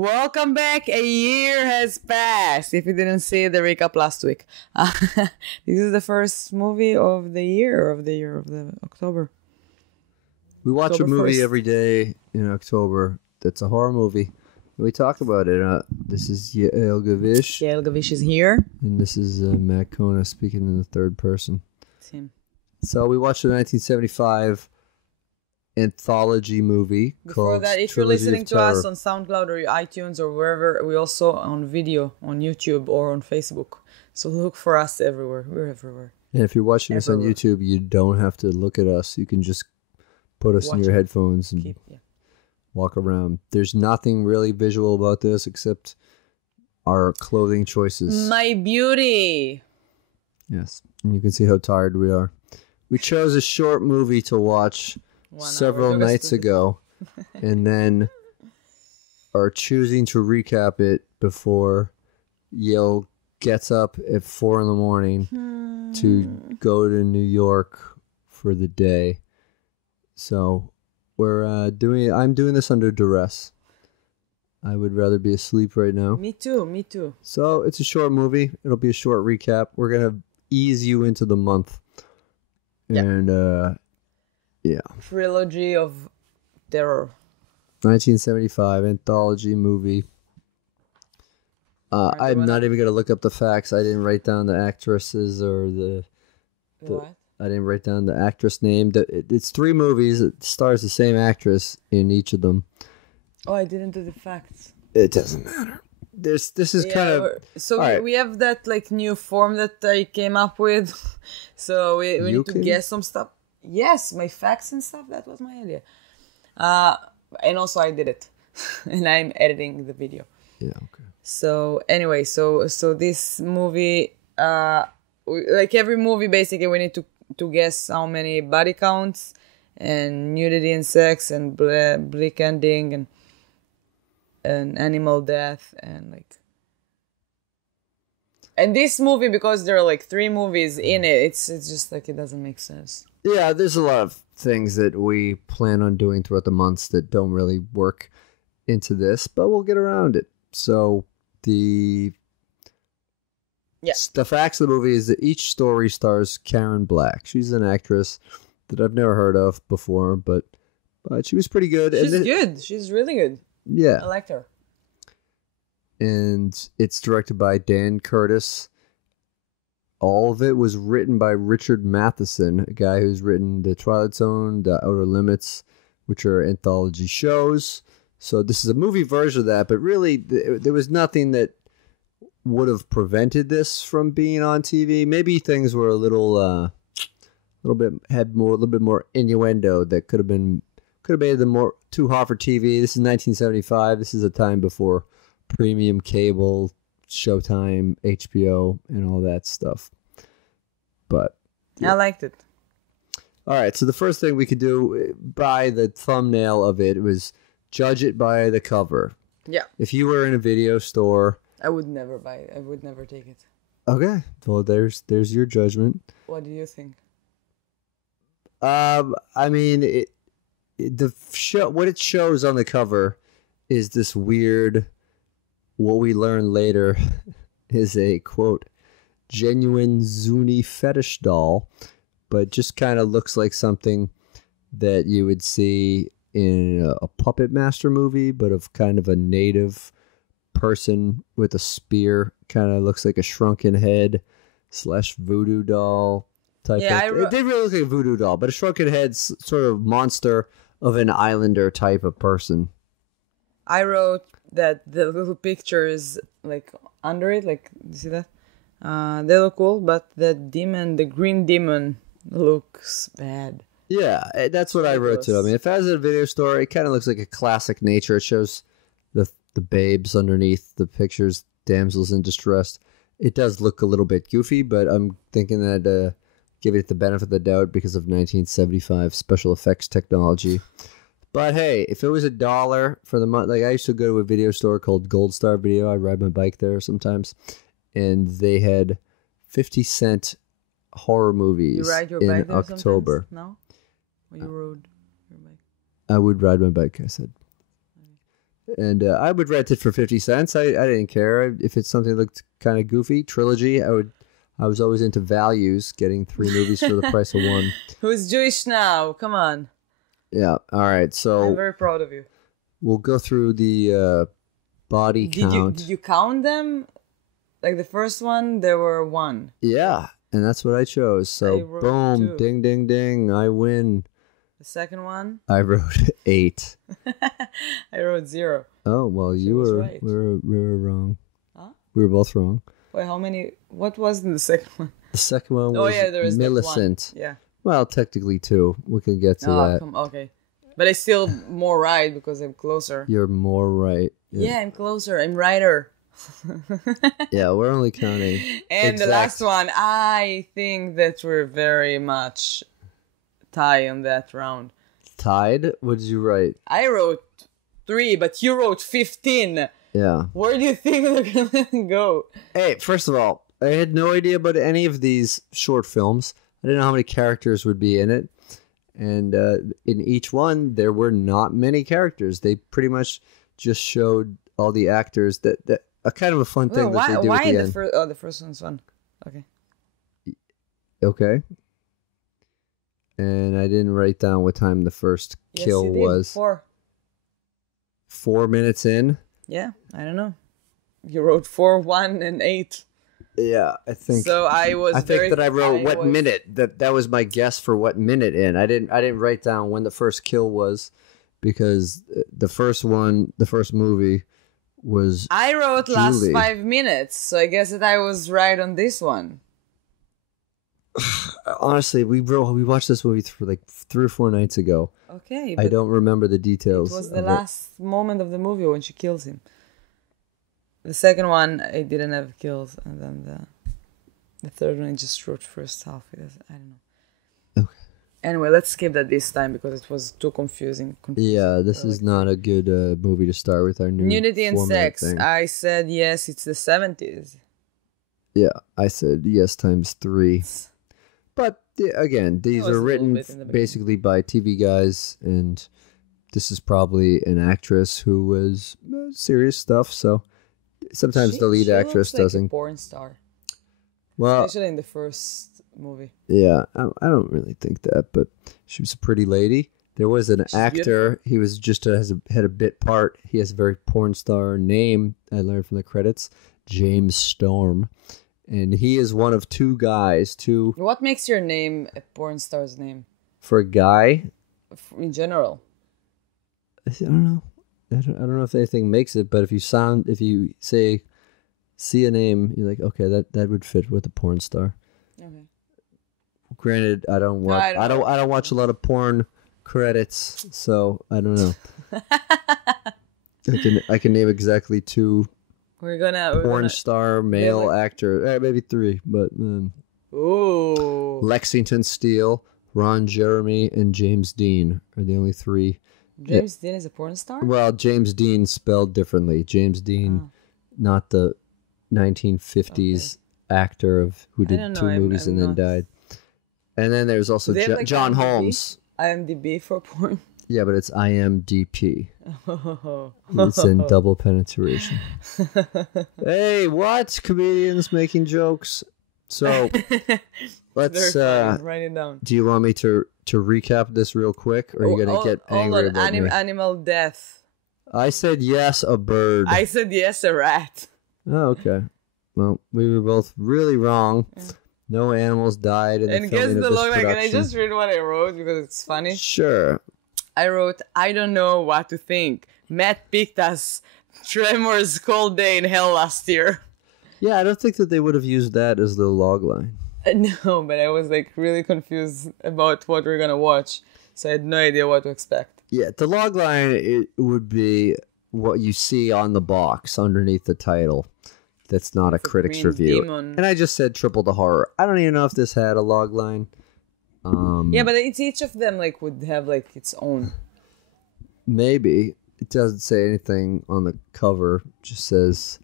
Welcome back. A year has passed. If you didn't see the recap last week, this is the first movie of the year of the October. We watch October a movie 1st. every day in October. That's a horror movie. We talk about it. This is Yael Yael Gavish is here. and this is Matt Kona speaking in the third person. It's him. So we watched a 1975 anthology movie Before called that, if you're Trilogy listening of to Terror. us on SoundCloud or iTunes or wherever, we also on video on YouTube or on Facebook. So look for us everywhere. We're everywhere. And if you're watching this on Everywhere. YouTube, you don't have to look at us. You can just put us in Watch your it. headphones and walk around. There's nothing really visual about this except our clothing choices. My beauty. Yes, and you can see how tired we are. We chose a short movie to watch 1 hour. several Took us nights to- ago, and then are choosing to recap it before Yale gets up at 4 a.m. to go to New York for the day. So I'm doing this under duress. I would rather be asleep right now. Me too. So it's a short movie. It'll be a short recap. We're gonna ease you into the month. Yeah. And Trilogy of Terror. 1975 anthology movie. I'm not even gonna look up the facts. I didn't write down the actresses or the What? I didn't write down the actress name. It's 3 movies. It stars the same actress in each of them. Oh, I didn't do the facts. It doesn't matter. This is kind of So all right. we have that like new form that I came up with. So we You need to can- guess some stuff. Yes, my facts and stuff. That was my idea. And also I did it, and I'm editing the video. yeah. Okay. So anyway, so this movie, like every movie, basically we need to guess how many body counts and nudity and sex and bleak ending and animal death and this movie, because there are like 3 movies in it, it's just like it doesn't make sense. Yeah, there's a lot of things that we plan on doing throughout the months that don't really work into this, but we'll get around it. So the facts of the movie is that each story stars Karen Black. She's an actress that I've never heard of before, but she was pretty good. She's good. She's really good. Yeah. I liked her. And it's directed by Dan Curtis. All of it was written by Richard Matheson, a guy who's written The Twilight Zone, The Outer Limits, which are anthology shows. So this is a movie version of that, but really there was nothing that would have prevented this from being on TV. Maybe things were a little bit more innuendo that could have made them more too hot for TV. This is 1975. This is a time before premium cable, Showtime, HBO, and all that stuff. But I liked it. all right, so the first thing we could do by the thumbnail of it was judge it by the cover. Yeah. If you were in a video store, I would never buy it. I would never take it. okay, well there's your judgment. What do you think? I mean, what it shows on the cover is this weird. What we learn later is a quote genuine Zuni fetish doll, but just kind of looks like something that you would see in a Puppet Master movie, but of kind of a native person with a spear. Kind of looks like a shrunken head / voodoo doll type. Yeah, it did really look like a voodoo doll, but a shrunken head sort of monster of an islander type of person. I wrote that the little pictures like under it, like you see that? They look cool, but the green demon looks bad. Yeah, that's what I wrote too. I mean, if I was at a video store, it kind of looks like a classic nature. It shows the babes underneath the pictures, damsels in distress. It does look a little bit goofy, but I'm thinking that give it the benefit of the doubt because of 1975 special effects technology. But hey, if it was $1 for the month, like I used to go to a video store called Gold Star Video. I ride my bike there sometimes, and they had 50-cent horror movies You ride your in bike there October. sometimes? No? Or you rode your bike? I would ride my bike, I said. And I would rent it for 50 cents. I didn't care if it's something that looked kind of goofy. Trilogy, I was always into values, getting 3 movies for the price of 1. Who's Jewish now? Come on. Yeah. All right. So I'm very proud of you. We'll go through the body count. Did you count them? Like the first one, there were 1. Yeah, and that's what I chose. So boom, 2. ding, ding, ding, I win. The second one? I wrote 8. I wrote 0. Oh well, you were right. we were wrong. Huh? We were both wrong. Wait, how many? What was in the second one? The second one was there was Millicent. Like 1. Yeah. Well, technically 2. We can get to that. Okay. But I still more right because I'm closer. You're more right. Yeah, I'm closer. I'm righter. Yeah, we're only counting. And the last one, I think that we're very much tied on that round. Tied? What did you write? I wrote 3, but you wrote 15. Yeah. Where do you think they're gonna go? Hey, first of all, I had no idea about any of these short films. I didn't know how many characters would be in it. And in each one, there were not many characters. They pretty much just showed all the actors. That a kind of a fun thing that they do at the end. The first one's fun. Okay. Okay. And I didn't write down what time the first kill was. 4. 4 minutes in? Yeah, I don't know. You wrote 4, 1, and 8. Yeah, I think. So I think that I wrote what minute. That was my guess for what minute in. I didn't write down when the first kill was, because the first movie was. I wrote Julie. Last 5 minutes, so I guess that I was right on this one. Honestly, we watched this movie for like 3 or 4 nights ago. Okay, I don't remember the details. It was the last moment of the movie when she kills him. The second one, I didn't have kills, and then the third one, I just wrote first half. I don't know. Okay. Anyway, let's skip that this time because it was too confusing. Yeah, this is not a good movie to start with our new nudity and sex. Thing. I said yes, it's the 70s. Yeah, I said yes times 3. But again, these are written basically by TV guys, and this is probably an actress who was serious stuff, so sometimes the lead actress doesn't. Like a porn star. Well, especially in the first movie. Yeah, I don't really think that, but she was a pretty lady. There was an actor. Beautiful. He was just had a bit part. He has a very porn star name. I learned from the credits, James Storm, and he is one of 2 guys. What makes your name a porn star's name? For a guy. In general. I don't know. I don't know if anything makes it, but if you see a name, you're like, okay, that would fit with a porn star. Okay. Granted, I don't watch a lot of porn credits, so I don't know. I can name exactly 2 porn star male actor, maybe 3, but ooh. Lexington Steele, Ron Jeremy, and James Dean are the only 3. James Dean is a porn star? Well, James Dean spelled differently. James Dean, not the 1950s actor who did 2 movies and then died. And then there's also John Holmes. IMDb for porn? Yeah, but it's IMDP. It's in double penetration. Hey, what? Comedians making jokes. So let's write it down. Do you want me to recap this real quick, or are you gonna get angry about me? Animal death. I said yes, a bird. I said yes, a rat. Oh, okay. Well, we were both really wrong. Yeah. No animals died in the filming of this production. Can I just read what I wrote because it's funny? Sure. I wrote, I don't know what to think. Matt picked us Tremors Cold Day in Hell last year. Yeah, I don't think that they would have used that as the log line. No, but I was like really confused about what we're gonna watch, so I had no idea what to expect. Yeah, the log line, it would be what you see on the box underneath the title. That's not a critic's review. Demon. And I just said triple the horror. I don't even know if this had a log line. Yeah, but it's each of them like would have like its own. Maybe. It doesn't say anything on the cover. It just says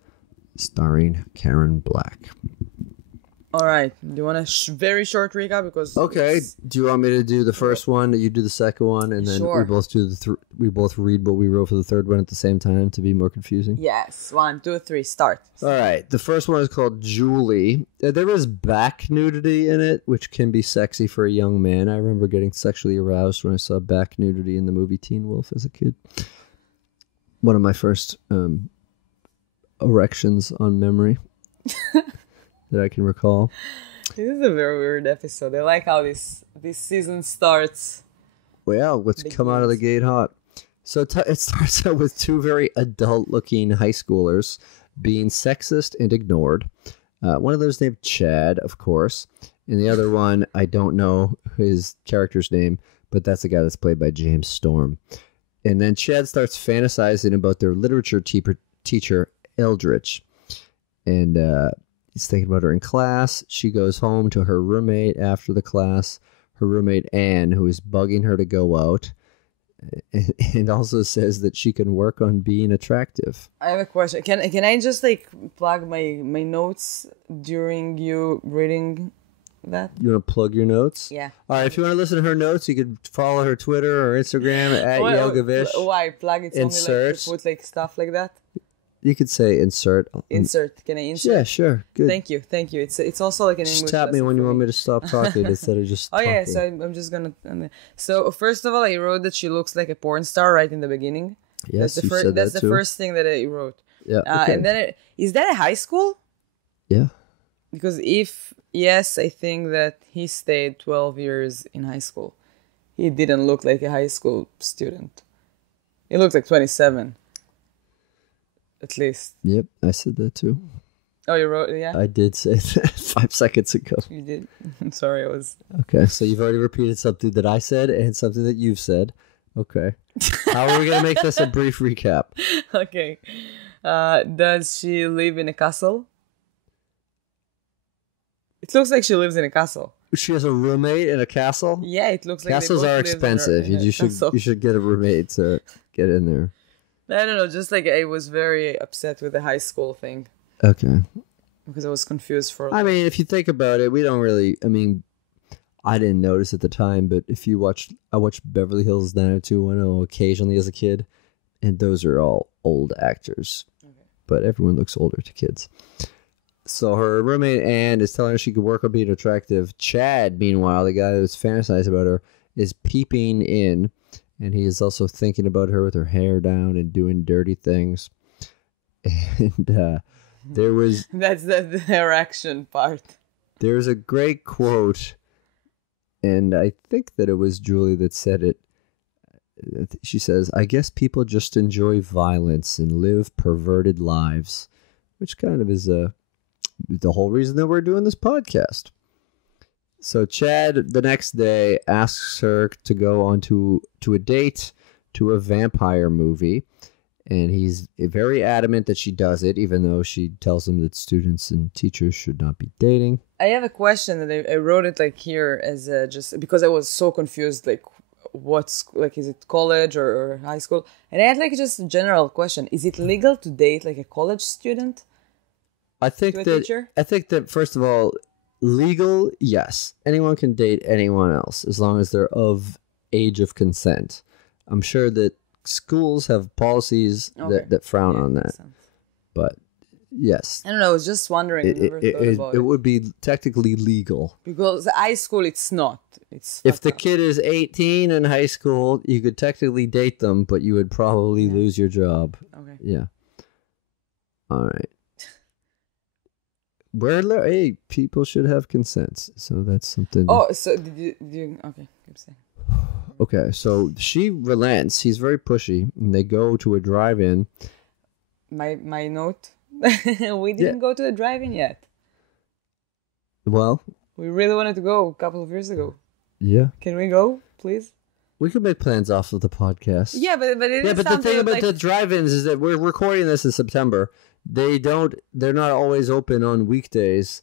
starring Karen Black. All right. Do you want a very short recap? Because Okay. Do you want me to do the first one? You do the second one, and then Sure. we both do we both read what we wrote for the third one at the same time to be more confusing. Yes. 1, 2, 3. Start. All right. The first one is called Julie. There is back nudity in it, which can be sexy for a young man. I remember getting sexually aroused when I saw back nudity in the movie Teen Wolf as a kid. One of my first erections on memory that I can recall. This is a very weird episode. I like how this season starts. Well, let's come out of the gate hot. So it starts out with two very adult-looking high schoolers being sexist and ignored. One of those named Chad, of course, and the other one, I don't know his character's name, but that's the guy that's played by James Storm. And then Chad starts fantasizing about their literature teacher, Eldritch. And he's thinking about her in class. She goes home to her roommate after the class, her roommate Anne, who is bugging her to go out, and also says that she can work on being attractive. I have a question. Can I just like plug my notes during you reading that? You want to plug your notes? Yeah. All right, if you want to listen to her notes, you can follow her Twitter or Instagram at Yael Gavish. Why plug? It's Insert. only like to put like stuff like that. You could say insert. Insert. Can I insert? Yeah, sure. Good. Thank you. It's also like an Just English tap me lesson when you for want me to stop talking instead of just Oh talking. yeah, so I'm just gonna. So first of all, I wrote that she looks like a porn star right in the beginning. Yes, that's the you said That's that the too. first thing that I wrote. Yeah. Okay. And then is that a high school? Yeah. Because if yes, I think that he stayed 12 years in high school. He didn't look like a high school student. He looked like 27. At least. Yep, I said that too. Oh, you wrote yeah? I did say that 5 seconds ago. You did? I'm sorry, I was... Okay, so you've already repeated something that I said and something that you've said. Okay. How are we going to make this a brief recap? Okay. Does she live in a castle? It looks like she lives in a castle. She has a roommate in a castle? Yeah, it looks like Castles they both are live expensive. in a castle. You should get a roommate to get in there. I don't know, just like I was very upset with the high school thing. Okay. Because I was confused for... I mean, if you think about it, we don't really... I mean, I didn't notice at the time, but if you watch... I watched Beverly Hills 90210 occasionally as a kid, and those are all old actors. Okay. But everyone looks older to kids. So her roommate, Anne, is telling her she could work on being attractive. Chad, meanwhile, the guy who's fantasized about her, is peeping in, and he is also thinking about her with her hair down and doing dirty things. And there was... That's the erection part. There's a great quote, and I think that it was Julie that said it. She says, "I guess people just enjoy violence and live perverted lives," which kind of is the whole reason that we're doing this podcast. So Chad, the next day, asks her to go on to a date to a vampire movie. And he's very adamant that she does it, even though she tells him that students and teachers should not be dating. I have a question that I wrote it like here as just because I was so confused, like what's like, is it college or high school? And I had like just a general question: is it legal to date like a college student? I think that first of all, legal, yes, anyone can date anyone else as long as they're of age of consent. I'm sure that schools have policies that frown on that, but yes, I don't know. I was just wondering. It would be technically legal because high school, it's not. It's if the kid is 18 in high school, you could technically date them, but you would probably lose your job. Okay. Yeah. All right. Hey, people should have consents, so that's something. Oh, so did you okay? Keep saying. Okay, so she relents. He's very pushy, and they go to a drive-in. My note. We didn't go to a drive-in yet. Well, we really wanted to go a couple of years ago. Yeah. Can we go, please? We could make plans off of the podcast. Yeah, but the thing about the drive-ins is that we're recording this in September. They're not always open on weekdays.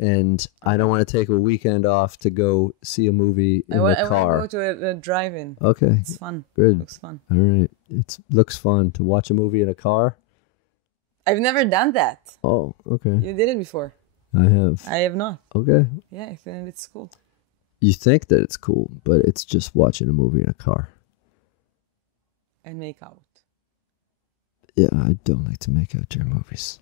And I don't want to take a weekend off to go see a movie in the car. I want to go to a drive-in. Okay. It's fun. Good. It looks fun. All right. It looks fun to watch a movie in a car. I've never done that. Oh, okay. You did it before. I have. I have not. Okay. Yeah, I think it's cool. You think that it's cool, but it's just watching a movie in a car. And make out. Yeah, I don't like to make out during movies.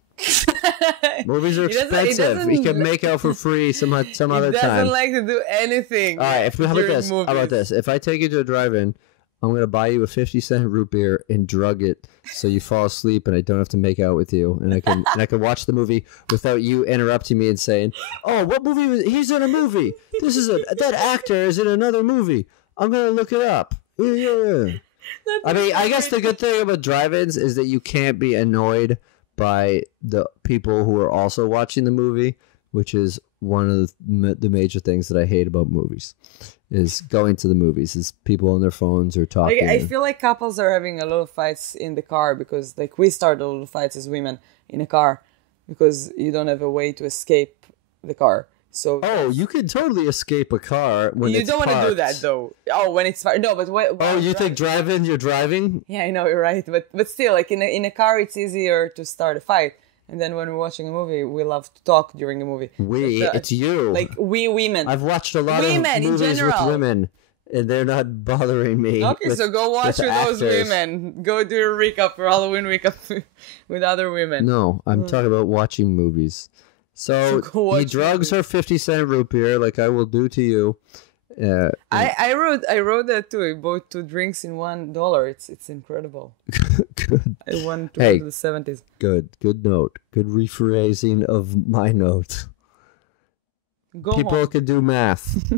Movies are expensive. You can make out for free some other time. He doesn't like to do anything. All right, how about this? If I take you to a drive-in, I'm going to buy you a 50-cent root beer and drug it so you fall asleep and I don't have to make out with you. And I can watch the movie without you interrupting me and saying, oh, what movie was he's in a movie. That actor is in another movie. I'm going to look it up. Yeah. I mean, I guess the good thing about drive-ins is that you can't be annoyed by the people who are also watching the movie, which is one of the major things that I hate about movies. Is going to the movies is people on their phones or talking. I feel like couples are having a lot of fights in the car because like we start a lot of fights as women in a car because you don't have a way to escape the car. So you can totally escape a car when it's parked. You don't want to do that though. Oh, when it's no, but you think driving? You're driving? Yeah, I know you're right, but still, like in a car, it's easier to start a fight. And then when we're watching a movie, we love to talk during a movie. It's you. Like we women. I've watched a lot of movies with women, and they're not bothering me. Okay, so go watch with those women. Go do a recap for Halloween recap with other women. No, I'm talking about watching movies. So he drugs her 50-cent root beer like I will do to you. I wrote that too. I bought 2 drinks in $1. It's incredible. Good. I won to the 70s. Good note. Good rephrasing of my note. People can do math.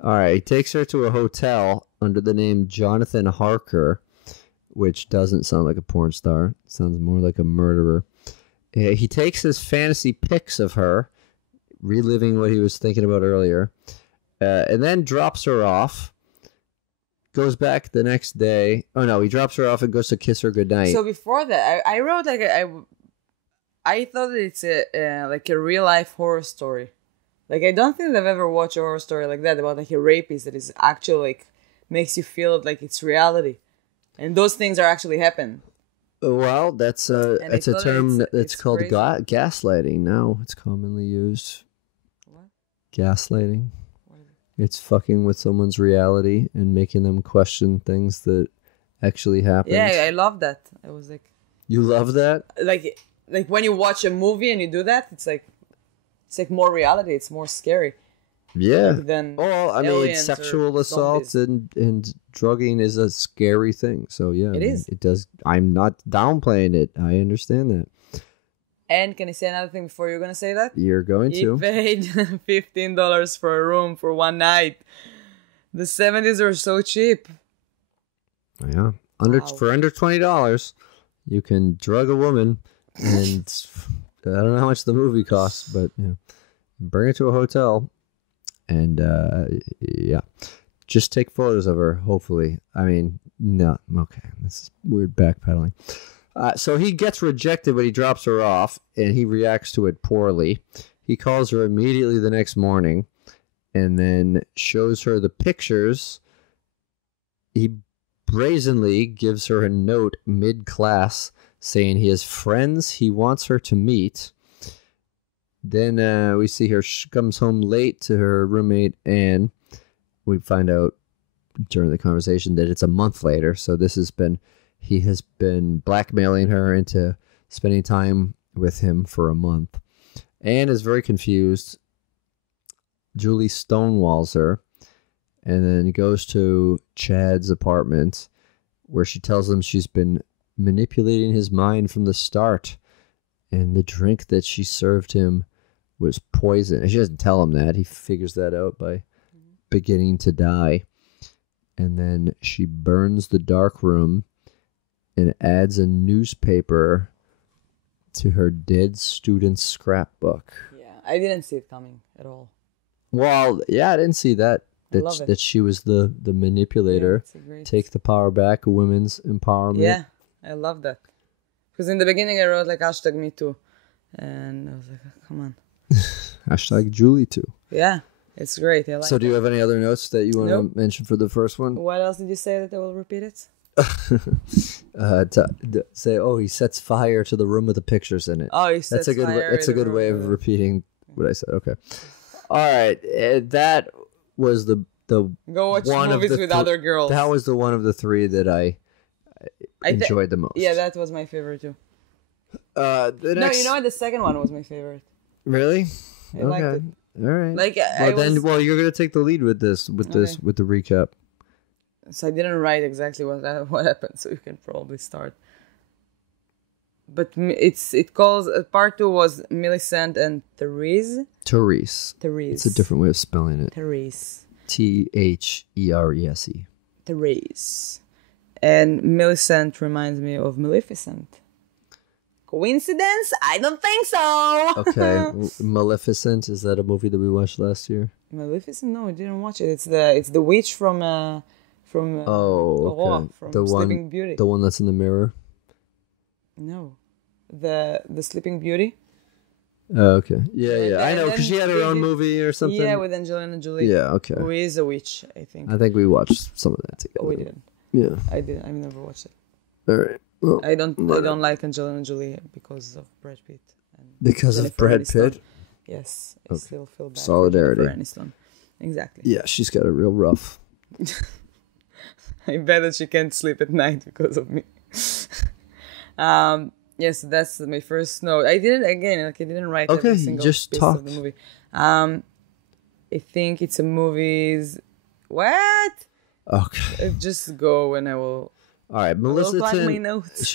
All right. He takes her to a hotel under the name Jonathan Harker, which doesn't sound like a porn star. It sounds more like a murderer. He takes his fantasy pics of her, reliving what he was thinking about earlier, and then drops her off. Goes back the next day. Oh no, he drops her off and goes to kiss her goodnight. So before that, I wrote like I thought that it's like a real life horror story. Like I don't think I've ever watched a horror story like that about like a rapist that is actually like makes you feel like it's reality, and those things are actually happen. Well, that's a term that's called gaslighting. Now it's commonly used. What? Gaslighting. It's fucking with someone's reality and making them question things that actually happened. Yeah, I love that. I was like... You love that? Like when you watch a movie and you do that, it's like more reality. It's more scary. Yeah. Than sexual assault and drugging is a scary thing. So, yeah. It is. It does. I'm not downplaying it. I understand that. And can I say another thing before you're going to say that? You're going to. He paid $15 for a room for one night. The 70s are so cheap. Yeah. For under $20, you can drug a woman. And I don't know how much the movie costs, but bring her to a hotel. And just take photos of her, hopefully. I mean, no. Okay. This is weird backpedaling. So he gets rejected, but he drops her off, and he reacts to it poorly. He calls her immediately the next morning, and then shows her the pictures. He brazenly gives her a note mid-class saying he has friends he wants her to meet. Then we see her. She comes home late to her roommate, Anne. We find out during the conversation that it's a month later, so he has been blackmailing her into spending time with him for a month. Anne is very confused. Julie stonewalls her and then goes to Chad's apartment where she tells him she's been manipulating his mind from the start and the drink that she served him was poison. And she doesn't tell him that. He figures that out by beginning to die. And then she burns the dark room and adds a newspaper to her dead student's scrapbook. Yeah, I didn't see it coming at all. Well, yeah, I didn't see that. That she was the manipulator. Yeah, take the power back, women's empowerment. Yeah, I love that. Because in the beginning I wrote like hashtag me too. And I was like, oh, come on. Hashtag Julie too. Yeah, it's great. I like so do you have any other notes that you want to mention for the first one? What else did you say that I will repeat it? Say, he sets fire to the room with the pictures in it. Oh, he sets That's a good way of repeating what I said. Okay. All right. That was the Go watch movies with other girls. That was the one of the three that I enjoyed the most. Yeah, that was my favorite too. No, you know what? The second one was my favorite. Really? I liked it. All right. Like, you're gonna take the lead with this, with the recap. So I didn't write exactly what happened, so you can probably start. But it calls part 2 was Millicent and Therese. Therese. It's a different way of spelling it. Therese. Therese. Therese. And Millicent reminds me of Maleficent. Coincidence? I don't think so. Okay, Maleficent, is that a movie that we watched last year? Maleficent? No, I didn't watch it. It's the witch from from Sleeping Beauty. The one that's in the mirror. No, the Sleeping Beauty. Oh, okay. Yeah. I know, because she had her own movie or something. Yeah, with Angelina Jolie. Yeah, okay. Who is a witch, I think. I think we watched some of that together. Oh, we did. Yeah. I did. I've never watched it. All right. Well, I don't like Angelina Jolie because of Brad Pitt. Because of Brad Pitt? Yes. I still feel bad. Solidarity. For Aniston. Exactly. Yeah, she's got it real rough. I bet that she can't sleep at night because of me. Yes, that's my first note. I didn't write every single just piece talk. of the movie. I think it's a movie's... What? Okay. Just go and I will... All right, Melissa.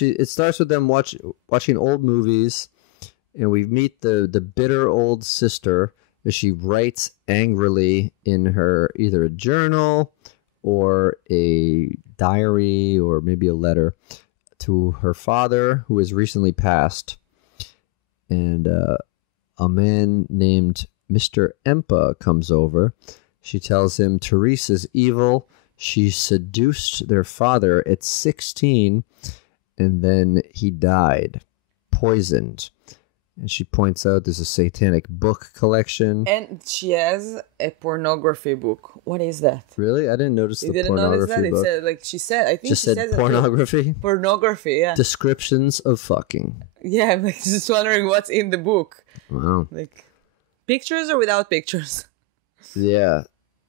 It starts with them watching old movies, and we meet the bitter old sister as she writes angrily in her either a journal or a diary or maybe a letter to her father, who has recently passed, and a man named Mr. Empa comes over. She tells him Therese is evil. She seduced their father at 16, and then he died, poisoned. And she points out there's a satanic book collection. And she has a pornography book. What is that? Really? I didn't notice the pornography book. She said, I think she said pornography? Pornography, yeah. Descriptions of fucking. Yeah, I'm just wondering what's in the book. Wow. Pictures or without pictures? Yeah.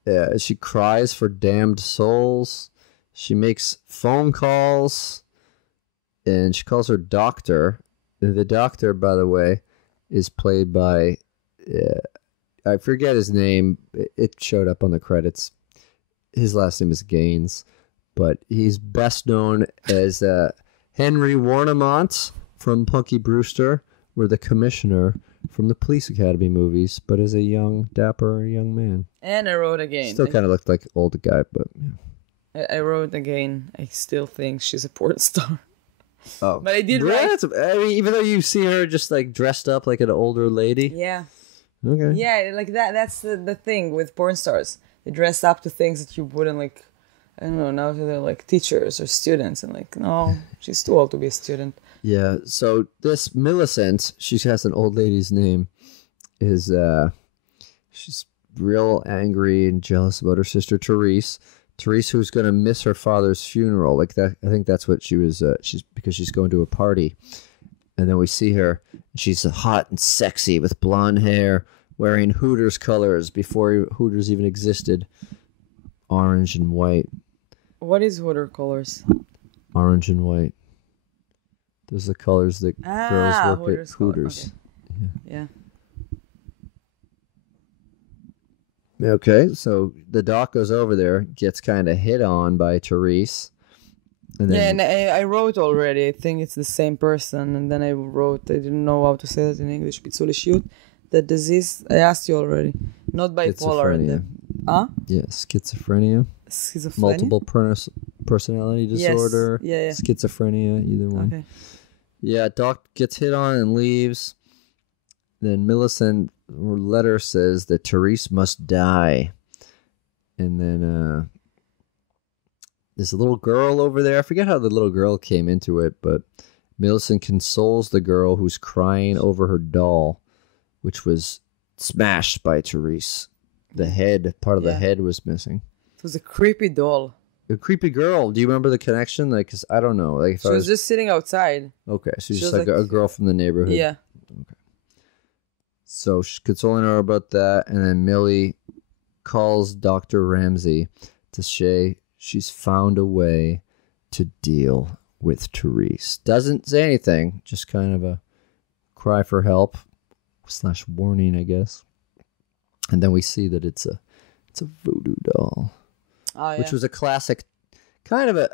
Yeah, she cries for damned souls. She makes phone calls, and she calls her doctor. The doctor, by the way, is played by, I forget his name. It showed up on the credits. His last name is Gaines, but he's best known as Henry Warnimont from Punky Brewster, or the commissioner from the Police Academy movies, but as a young, dapper young man. And I wrote again. Still kind of looked like an old guy, but yeah. I wrote again. I still think she's a porn star. Oh, but I did write. I mean, even though you see her just dressed up like an older lady. Yeah. Okay. Yeah, like that. That's the thing with porn stars. They dress up to things that you wouldn't I don't know. Now they're teachers or students, and no, she's too old to be a student. Yeah, so this Millicent, she has an old lady's name, is she's real angry and jealous about her sister Therese. Therese, who's going to miss her father's funeral. That, I think that's what she was, because she's going to a party. And then we see her, she's hot and sexy with blonde hair, wearing Hooters colors before Hooters even existed. Orange and white. What is Hooter colors? Orange and white. Those are the colors that girls work at Hooters. Okay. Yeah. Okay, so the doc goes over there, gets kind of hit on by Therese. And then, and I wrote already, I think it's the same person, and then I didn't know how to say that in English, Bitsulishut, the disease, I asked you already, not bipolar. Yeah, schizophrenia. Multiple personality disorder. Yes. Schizophrenia, either one. Okay. Yeah, Doc gets hit on and leaves. Then Millicent, her letter says that Therese must die. And then there's a little girl over there. I forget how the little girl came into it, but Millicent consoles the girl who's crying over her doll, which was smashed by Therese. Part of the head was missing. It was a creepy doll. A creepy girl. Do you remember the connection? 'Cause I don't know. If she was just sitting outside. Okay, so she's just a girl from the neighborhood. Yeah. Okay. So she's consoling her about that, and then Millie calls Dr. Ramsey to say she's found a way to deal with Therese. Doesn't say anything, just kind of a cry for help / warning, I guess. And then we see that it's a voodoo doll, which was a classic kind of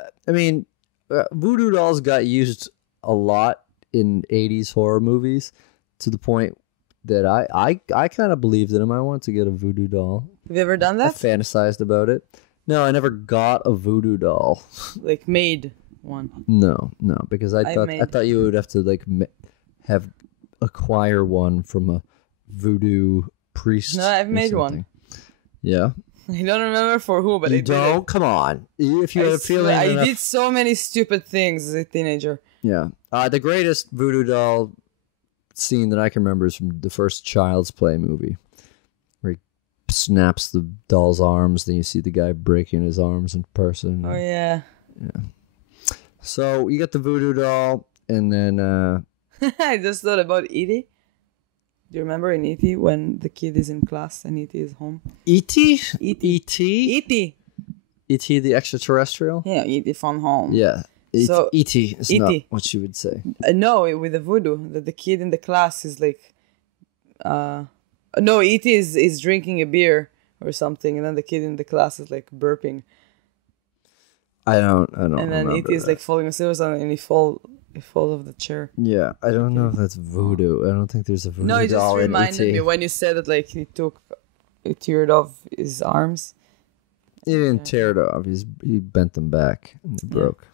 voodoo dolls got used a lot in 80s horror movies to the point that I kind of believed in them. I want to get a voodoo doll. Have you ever done that? I fantasized about it. No, I never got a voodoo doll. Like made one? No, because I thought you would have to like acquire one from a voodoo priest. No, I've made one. Yeah. I don't remember for who, but you don't. Come on. If you have a feeling, I did so many stupid things as a teenager. Yeah. The greatest voodoo doll scene that I can remember is from the first Child's Play movie, where he snaps the doll's arms, then you see the guy breaking his arms in person. Oh yeah. Yeah. So you get the voodoo doll, and then I just thought about E.T. Do you remember in E.T. when the kid is in class and E.T. is home? E.T. E.T. E.T. the extraterrestrial. Yeah, E.T. from home. Yeah. So E.T. is E.T. not what you would say. No, with the voodoo, that the kid in the class is like, no, E.T. is drinking a beer or something, and then the kid in the class is like burping. I don't. And then E.T. is like falling asleep or something, and he falls off the chair. Yeah, I don't know if that's voodoo. I don't think there's a voodoo doll in E.T. No, it just reminded me when you said that like he teared off his arms. He didn't tear it off. He bent them back and they broke.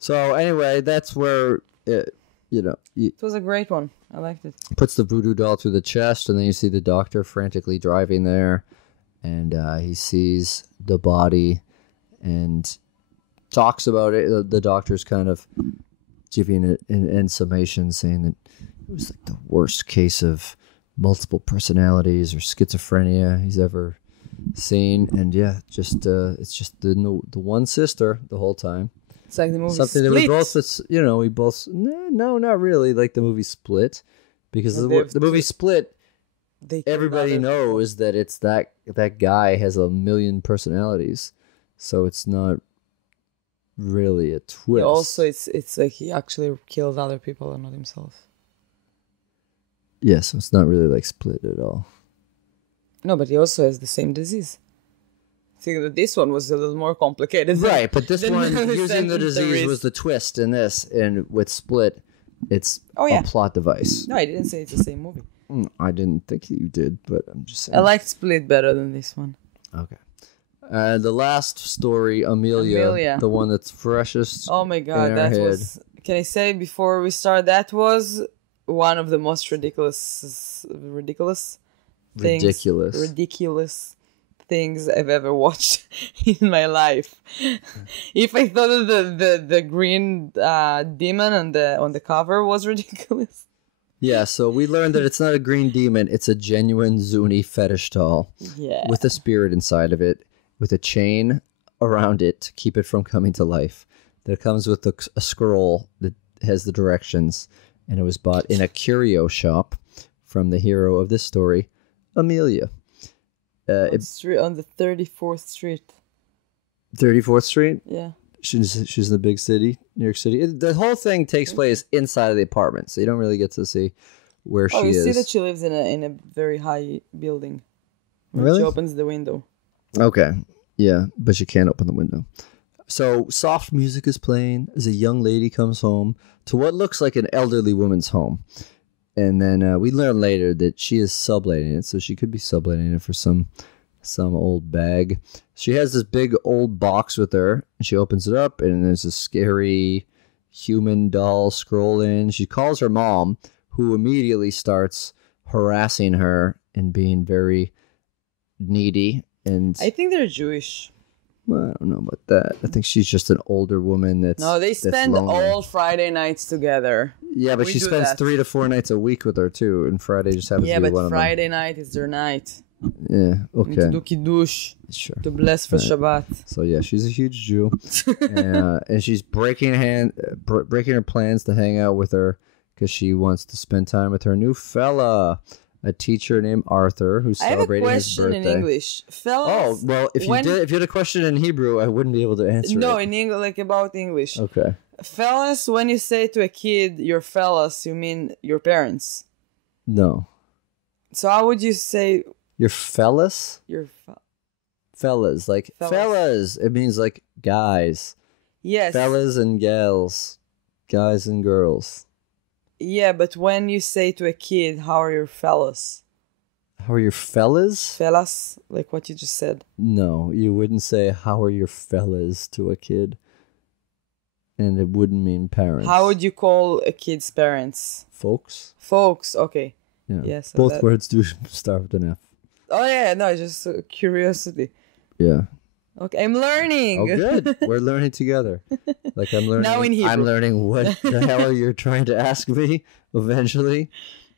So anyway, that's where it was a great one. I liked it. Puts the voodoo doll through the chest, and then you see the doctor frantically driving there, and he sees the body and talks about it. The doctor's kind of giving it in summation, saying that it was like the worst case of multiple personalities or schizophrenia he's ever seen. And yeah, just it's just the one sister the whole time. It's like the movie Something Split. that we both no, not really like the movie Split, because the movie Split, everybody knows that it's that guy has a million personalities, so it's not really a twist. Yeah, also, it's like he actually kills other people and not himself. Yeah, so it's not really like Split at all. No, but he also has the same disease. I think that this one was a little more complicated. Right, but this one, using the disease was the twist in this, and with Split, it's a plot device. No, I didn't say it's the same movie. I didn't think you did, but I'm just saying. I liked Split better than this one. Okay. The last story, Amelia, the one that's freshest. Oh my god, that was... Can I say before we start, that was one of the most ridiculous things I've ever watched in my life. If I thought that the green demon on the cover was ridiculous. Yeah, so we learned that it's not a green demon, it's a genuine Zuni fetish doll. Yeah. With a spirit inside of it, with a chain around it to keep it from coming to life. That comes with a scroll that has the directions, and it was bought in a curio shop from the hero of this story, Amelia. On the 34th Street. 34th Street? Yeah. She's in the big city, New York City. The whole thing takes place inside of the apartment, so you don't really get to see where she is. Oh, you see that she lives in a very high building. Really? She opens the window. Okay. Yeah, but she can't open the window. So soft music is playing as a young lady comes home to what looks like an elderly woman's home. And then we learn later that she is subletting it, so she could be subletting it for some old bag. She has this big old box with her, and she opens it up, and there's a scary human doll scrolling. She calls her mom, who immediately starts harassing her and being very needy. And I think they're Jewish. Well, I don't know about that. I think she's just an older woman they spend all Friday nights together. Yeah, but she spends 3 to 4 nights a week with her too, and Friday just happens to be one of them. Yeah, but Friday night is their night. Yeah, okay. To do kiddush, to bless for Shabbat. So yeah, she's a huge Jew, and she's breaking her plans to hang out with her because she wants to spend time with her new fella. a teacher named Arthur who's celebrating his birthday. I have a question in English. Fellas, oh, well, if you had a question in Hebrew, I wouldn't be able to answer it. No, in English, like about English. Okay. Fellas, when you say to a kid, "your fellas," you mean your parents. No. So how would you say your fellas? Fellas, like fellas. It means like guys. Yes. Fellas and gals, guys and girls. Yeah, but when you say to a kid, "How are your fellas?" How are your fellas? Fellas, like what you just said. No, you wouldn't say "How are your fellas" to a kid. And it wouldn't mean parents. How would you call a kid's parents? Folks. Folks, okay. Yeah. Yes. Both words do start with an F. Oh yeah, no, just curiosity. Yeah. Okay, I'm learning. Oh, good. We're learning together. Like I'm learning. Now in Hebrew. I'm learning what the hell you're trying to ask me eventually,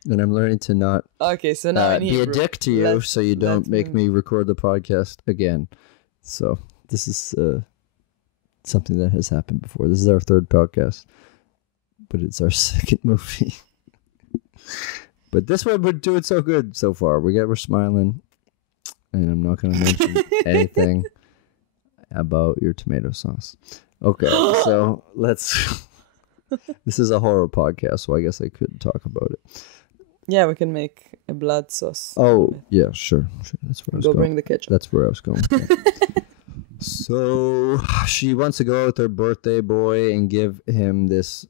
and I'm learning to not. Okay, so now in Hebrew. Be a dick to you, so you don't make me record the podcast again. So this is something that has happened before. This is our third podcast, but it's our second movie. But this one we're doing so good so far. We're smiling, and I'm not going to mention anything about your tomato sauce. Okay, so let's. This is a horror podcast, so I guess I could talk about it. Yeah, we can make a blood sauce. Oh yeah, sure. That's where I was going. Go bring the ketchup. That's where I was going. So she wants to go with her birthday boy and give him this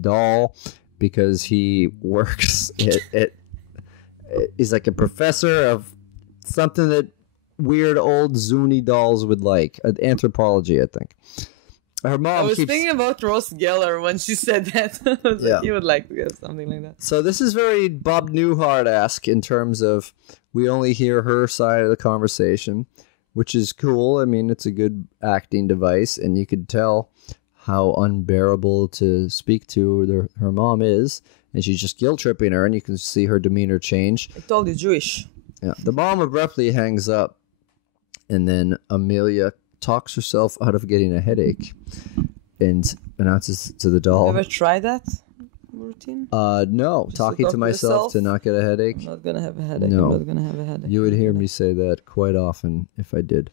doll because he works he's like a professor of something that weird old Zuni dolls would like. Anthropology, I think. Her mom I was thinking about Ross Geller when she said that. Yeah. He would like to get something like that. So this is very Bob Newhart-esque in terms of we only hear her side of the conversation, which is cool. I mean, it's a good acting device, and you could tell how unbearable to speak to her mom is, and she's just guilt-tripping her, and you can see her demeanor change. I told you, Jewish. Yeah. The mom abruptly hangs up, and then Amelia talks herself out of getting a headache and announces to the doll. Have you ever tried that routine? No. Just Talking to myself to not get a headache. I'm not going to have a headache. No. I'm not going to have a headache. You would hear me say that quite often if I did.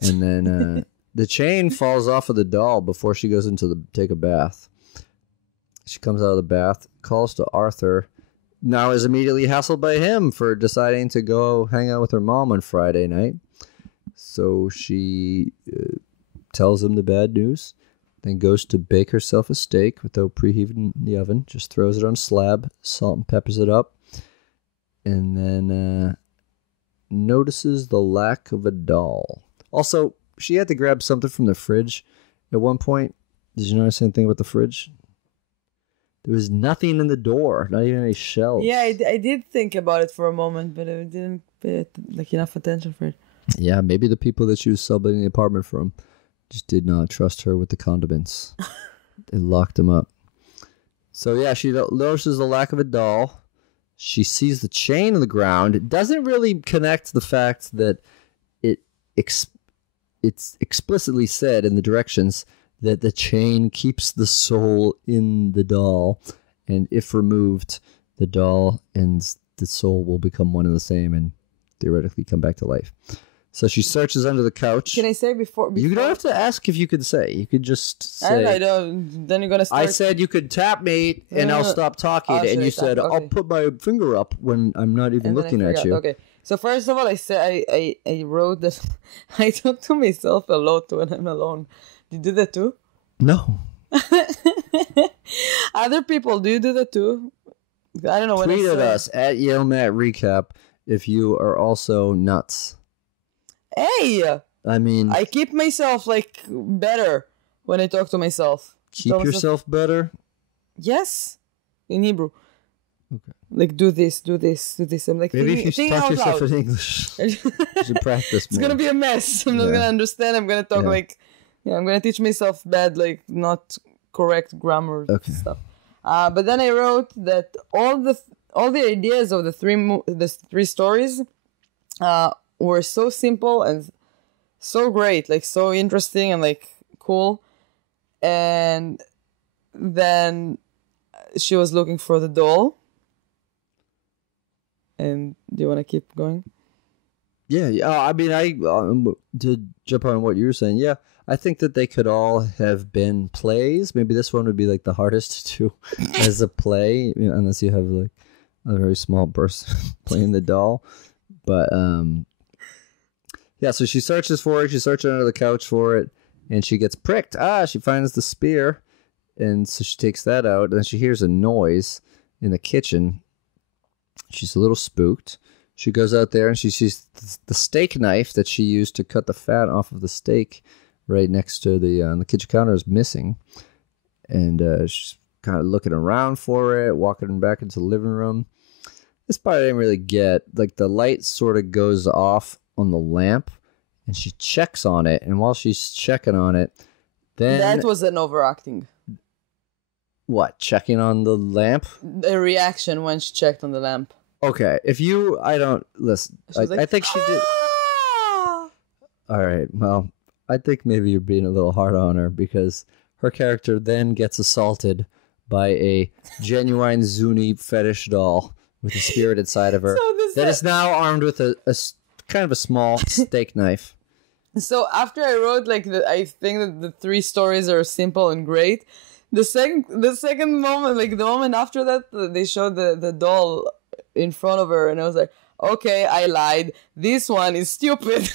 And then the chain falls off of the doll before she goes into take a bath. She comes out of the bath, calls to Arthur. Now is immediately hassled by him for deciding to go hang out with her mom on Friday night. So she tells him the bad news, then goes to bake herself a steak without preheating the oven. Just throws it on a slab, salt and peppers it up, and then notices the lack of a doll. Also, she had to grab something from the fridge at one point. Did you notice anything about the fridge? There was nothing in the door, not even any shelves. Yeah, I did think about it for a moment, but I didn't pay enough attention for it. Yeah, maybe the people that she was subbing the apartment from just did not trust her with the condiments. They locked them up. So yeah, she notices the lack of a doll. She sees the chain on the ground. It doesn't really connect the fact that it's explicitly said in the directions that the chain keeps the soul in the doll, and if removed, the doll and the soul will become one and the same and theoretically come back to life. So she searches under the couch. Can I say before? You don't have to ask if you could say. You could just say. I don't. Then you're gonna start. I said you could tap me and I'll stop talking, and you said okay. I'll put my finger up when I'm not even looking at you. Okay. So first of all, I said I wrote that I talk to myself a lot when I'm alone. Do you do that too? No. Other people, do you do that too? I don't know. Tweet at us at Yael and Matt Recap if you are also nuts. Hey! I mean, I keep myself like better when I talk to myself. Keep yourself better? Yes. In Hebrew. Okay. Like do this. I'm like maybe if you talk to yourself loud. in English, you should practice more. It's gonna be a mess. I'm not gonna understand. I'm gonna talk I'm gonna teach myself bad, like not correct grammar stuff. But then I wrote that all the ideas of the three stories were so simple and so great, like so interesting and like cool. And then she was looking for the doll. And do you want to keep going? Yeah. I mean, to jump on what you were saying, yeah, I think that they could all have been plays. Maybe this one would be like the hardest to do as a play, unless you have like a very small person playing the doll. But yeah, so she searches for it. She's searching under the couch for it, and she gets pricked. She finds the spear, and so she takes that out. And then she hears a noise in the kitchen. She's a little spooked. She goes out there, and she sees the steak knife that she used to cut the fat off of the steak right next to the kitchen counter is missing. And she's kind of looking around for it, walking back into the living room. This part I didn't really get. Like, the light sort of goes off on the lamp, and she checks on it. And while she's checking on it, then... That was an overacting. What? Checking on the lamp? The reaction when she checked on the lamp. Okay. I don't... Listen, I think she did... All right. Well, I think maybe you're being a little hard on her, because her character then gets assaulted by a genuine Zuni fetish doll with a spirit inside of her that is now armed with a kind of a small steak knife. So after I wrote I think that the 3 stories are simple and great. The second moment, like the moment after that, they showed the doll in front of her, and I was like, okay, I lied. This one is stupid.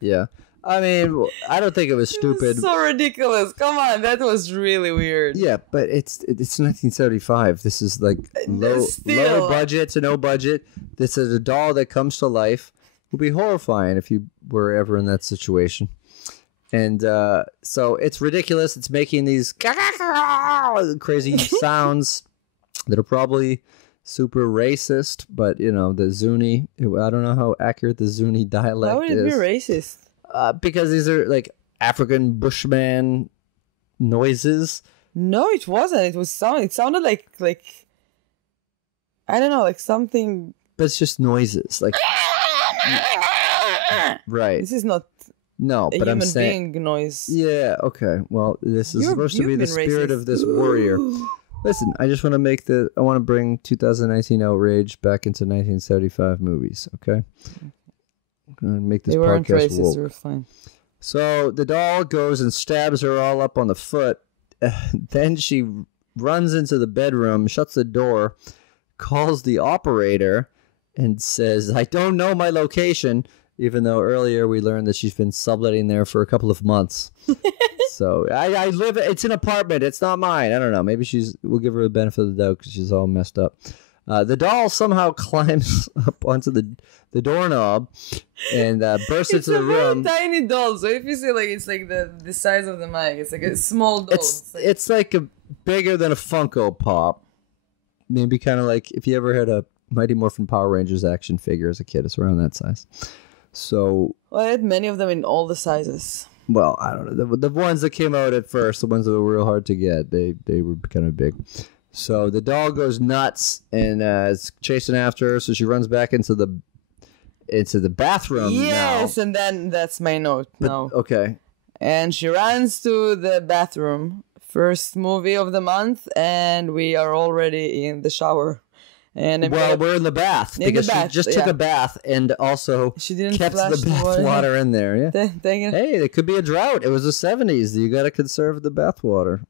Yeah. I mean, I don't think it was stupid. It was so ridiculous. Come on, that was really weird. Yeah, but it's 1975. This is like low budget to no budget. This is a doll that comes to life. It would be horrifying if you were ever in that situation. And so it's ridiculous. It's making these crazy sounds that are probably super racist. But, the Zuni, I don't know how accurate the Zuni dialect is. Why would it be racist? Because these are like African bushman noises. No, it wasn't. It sounded like I don't know, like something. But it's just noises, like right. This is not. No, but I'm saying human being noise. Yeah. Okay. Well, this is supposed to be the spirit of this warrior. Listen, I just want to I want to bring 2019 outrage back into 1975 movies. Okay. I'm going to make this podcast woke. They were fine. So the doll goes and stabs her all up on the foot. Then she runs into the bedroom, shuts the door, calls the operator, and says, I don't know my location, even though earlier we learned that she's been subletting there for a couple of months. So I live, it's an apartment. It's not mine. I don't know. Maybe we'll give her the benefit of the doubt because she's all messed up. The doll somehow climbs up onto the doorknob and bursts into the room. It's a very tiny doll. So if you see, it's like the size of the mic. It's like a small doll. It's like bigger than a Funko Pop. Maybe kind of like if you ever had a Mighty Morphin Power Rangers action figure as a kid. It's around that size. So... Well, I had many of them in all the sizes. Well, I don't know. The ones that came out at first, the ones that were real hard to get, they were kind of big. So the doll goes nuts and is chasing after her. So she runs back into the bathroom. Yes, and then that's my note now. Okay. And she runs to the bathroom. First movie of the month, and we are already in the shower. And we're in the bath because she just took a bath and also she didn't kept the bath water in there. Yeah. Hey, it could be a drought. It was the 70s. You got to conserve the bath water,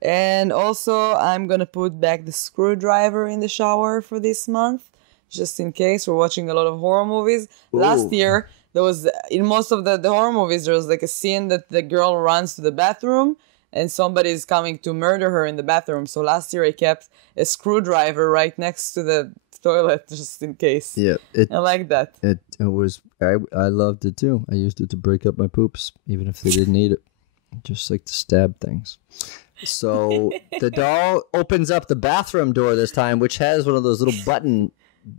And also, I'm going to put back the screwdriver in the shower for this month, just in case. We're watching a lot of horror movies. Ooh. Last year, there was, in most of the horror movies, there was like a scene that the girl runs to the bathroom and somebody is coming to murder her in the bathroom. So last year, I kept a screwdriver right next to the toilet, just in case. Yeah. I like that. It was, I loved it too. I used it to break up my poops, even if they didn't eat it. Just like to stab things. So the doll opens up the bathroom door this time, which has one of those little button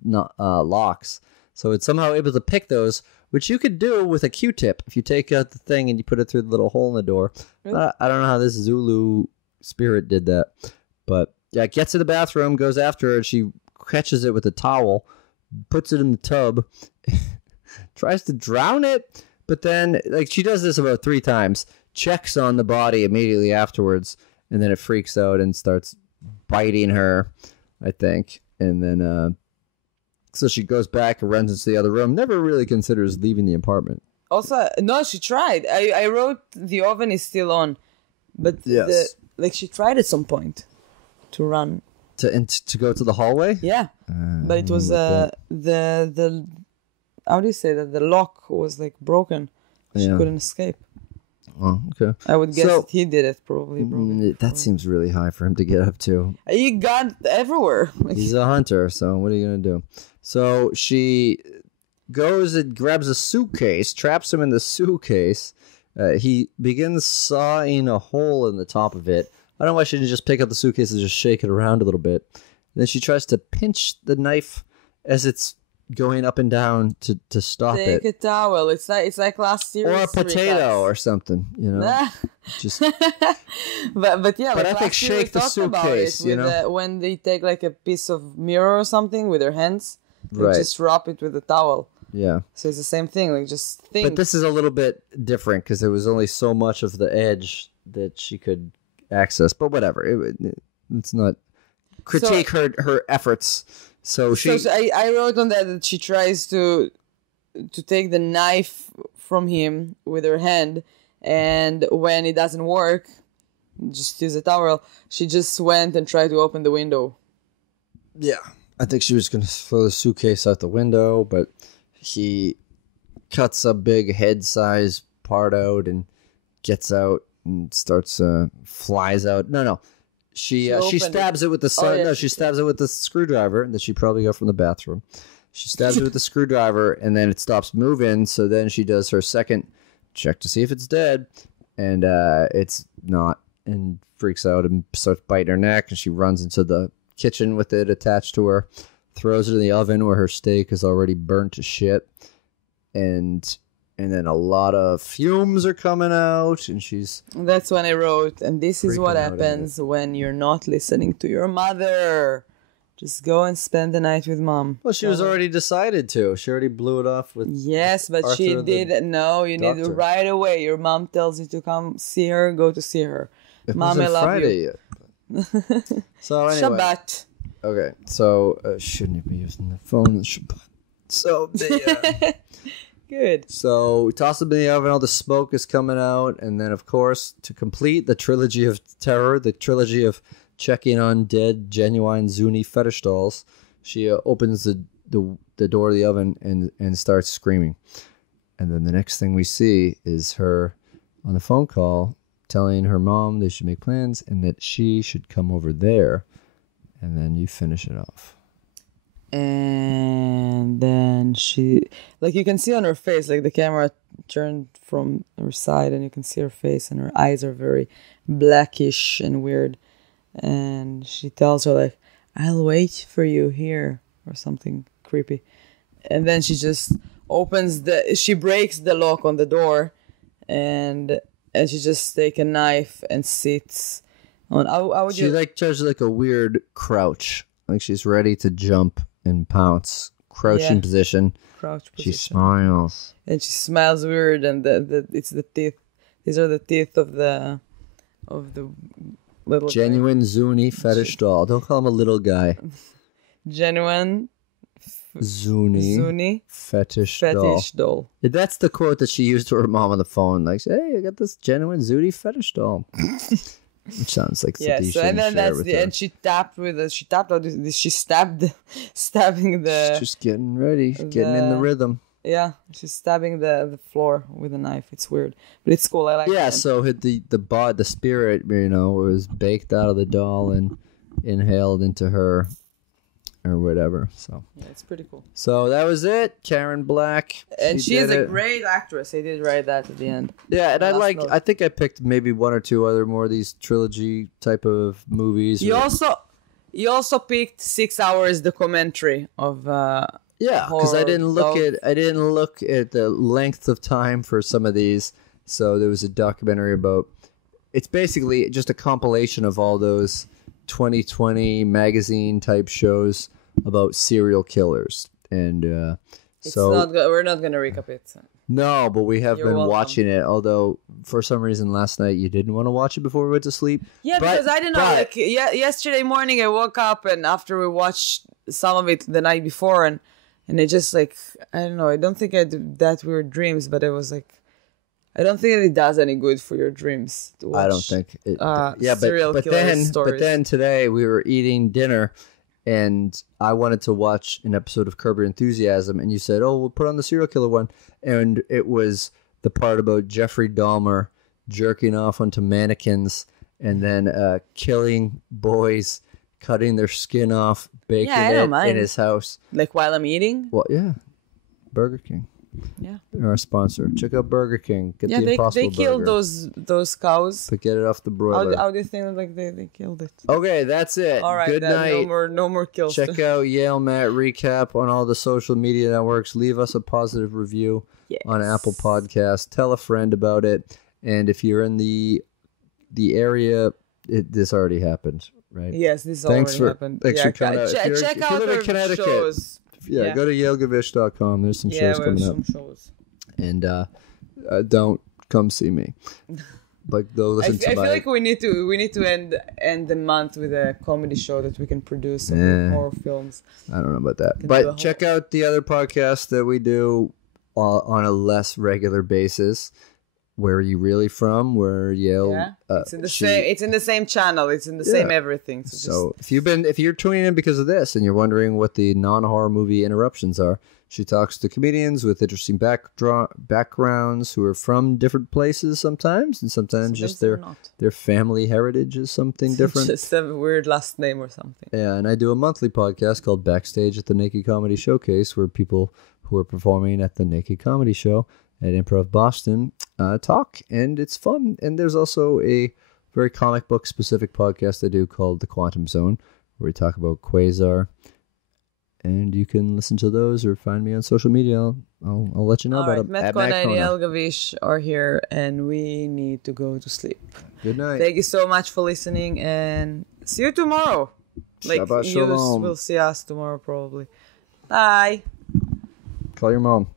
locks. So it's somehow able to pick those, which you could do with a Q-tip. If you take out the thing and you put it through the little hole in the door. Really? I don't know how this Zulu spirit did that. But yeah, it gets to the bathroom, goes after her, and she catches it with a towel, puts it in the tub, tries to drown it. But then, she does this about 3 times, checks on the body immediately afterwards, and then it freaks out and starts biting her, I think. And then So she goes back and runs into the other room. Never really considers leaving the apartment. Also, no, she tried. I wrote the oven is still on, but Yes. she tried at some point to run. To go to the hallway? Yeah, but it was the how do you say that? The lock was like broken. She couldn't escape. Oh, okay. I would guess that he did it probably. That seems really high for him to get up to. He got everywhere. He's a hunter, so what are you gonna do? So she goes and grabs a suitcase, traps him in the suitcase. He begins sawing a hole in the top of it. I don't know why she didn't just pick up the suitcase and just shake it around a little bit. And then she tries to pinch the knife as it's going up and down to stop it. Take a towel. It's like last series. Or a potato or something, you know. Just. but yeah, but I think shake the suitcase, you know. When they take like a piece of mirror or something with their hands, they just wrap it with a towel. Yeah. So it's the same thing. Like just think. But this is a little bit different because there was only so much of the edge that she could access. But whatever. It's not critique her efforts. So I wrote on that she tries to take the knife from him with her hand, and when it doesn't work, just use a towel. She just went and tried to open the window. Yeah, I think she was going to throw the suitcase out the window, but he cuts a big head-size part out and gets out and starts flies out. No. She stabs it with the she stabs it with the screwdriver that she probably got from the bathroom. She stabs it with the screwdriver, and then it stops moving. So then she does her second check to see if it's dead, and it's not, and freaks out and starts biting her neck. And she runs into the kitchen with it attached to her, throws it in the oven where her steak is already burnt to shit, and then a lot of fumes are coming out, and That's when I wrote, and this is what happens when you're not listening to your mother. Just go and spend the night with mom. Well, she was already decided to. She already blew it off with. Yes, but Arthur, she did. No, you need to right away. Your mom tells you to come see her. Go to see her. Mom, I love Friday you. Yet, so anyway. Shabbat. Okay, so shouldn't be using the phone on Shabbat. So they. Good. So we toss them in the oven, all the smoke is coming out, and then, of course, to complete the Trilogy of Terror, the trilogy of checking on dead, genuine Zuni fetish dolls, she opens the door of the oven and starts screaming. And then the next thing we see is her on the phone call telling her mom they should make plans and that she should come over there. And then you finish it off. And then she, like you can see on her face, like the camera turned from her side and you can see her face and her eyes are very blackish and weird. And she tells her like, I'll wait for you here or something creepy. And then she just she breaks the lock on the door and she just take a knife and sits on, how would you? She like does like a weird crouch, like she's ready to jump and pounce, crouching position. Crouch position. She smiles. And she smiles weird, and it's the teeth. These are the teeth of the little genuine guy. Zuni fetish doll. Don't call him a little guy. Genuine Zuni fetish doll. That's the quote that she used to her mom on the phone. Like, hey, I got this genuine Zuni fetish doll. It sounds like so and then that's and she tapped she stabbing the. She's just getting ready, getting in the rhythm. Yeah, she's stabbing the floor with a knife. It's weird, but it's cool. I like. Yeah, so the spirit, was baked out of the doll and inhaled into her, or whatever. So yeah, it's pretty cool. So that was it, Karen Black, and she is a great actress. I did write that at the end. Yeah, and I think I picked maybe one or two other more of these trilogy type of movies. You also picked 6 hours documentary of. Yeah, because I didn't look at the length of time for some of these. So there was a documentary about. It's basically just a compilation of all those 2020 magazine type shows about serial killers, and we're not gonna recap it. No, but we have been watching it. Although for some reason last night you didn't want to watch it before we went to sleep. Yeah, because I didn't know. Yesterday morning I woke up and after we watched some of it the night before, and and it just like, I don't know, I don't think I do that weird dreams, but it was like, I don't think it does any good for your dreams to watch. I don't think it. Serial killer stories. But then today we were eating dinner, and I wanted to watch an episode of Curb Your Enthusiasm, and you said, "Oh, we'll put on the serial killer one," and it was the part about Jeffrey Dahmer jerking off onto mannequins and then killing boys, cutting their skin off, baking it in his house. Like while I'm eating? Well, yeah, Burger King. Yeah, they're our sponsor. Check out Burger King. Get the Impossible they killed Burger. those cows. But get it off the broiler. How do you think like they killed it? Okay, that's it. All right, good night. No more kills. Check out Yael and Matt recap on all the social media networks. Leave us a positive review on Apple Podcasts. Tell a friend about it. And if you're in the area, this already happened, right? Yes, this already happened. Thanks for coming out. Check out our shows. Yeah, go to yalegavish.com. There's some shows coming up. And don't come see me. But go listen to my... I feel like we need to end the month with a comedy show that we can produce some horror films. I don't know about that. But check out the other podcasts that we do on a less regular basis. Where are you really from? Where Yale? Yeah, it's in the same. It's in the same channel. It's in the same everything. So if you're tuning in because of this and you're wondering what the non-horror movie interruptions are, she talks to comedians with interesting backgrounds who are from different places sometimes, and sometimes just their family heritage is something different. Just a weird last name or something. Yeah, and I do a monthly podcast called Backstage at the Naked Comedy Showcase, where people who are performing at the Naked Comedy Show at Improv Boston talk, and it's fun. And there's also a very comic book specific podcast I do called The Quantum Zone, where we talk about Quasar. And you can listen to those or find me on social media. I'll let you know about it. Matt and Yael Gavish are here, and we need to go to sleep. Good night. Thank you so much for listening, and see you tomorrow. Shabbat shalom. You will see us tomorrow probably. Bye. Call your mom.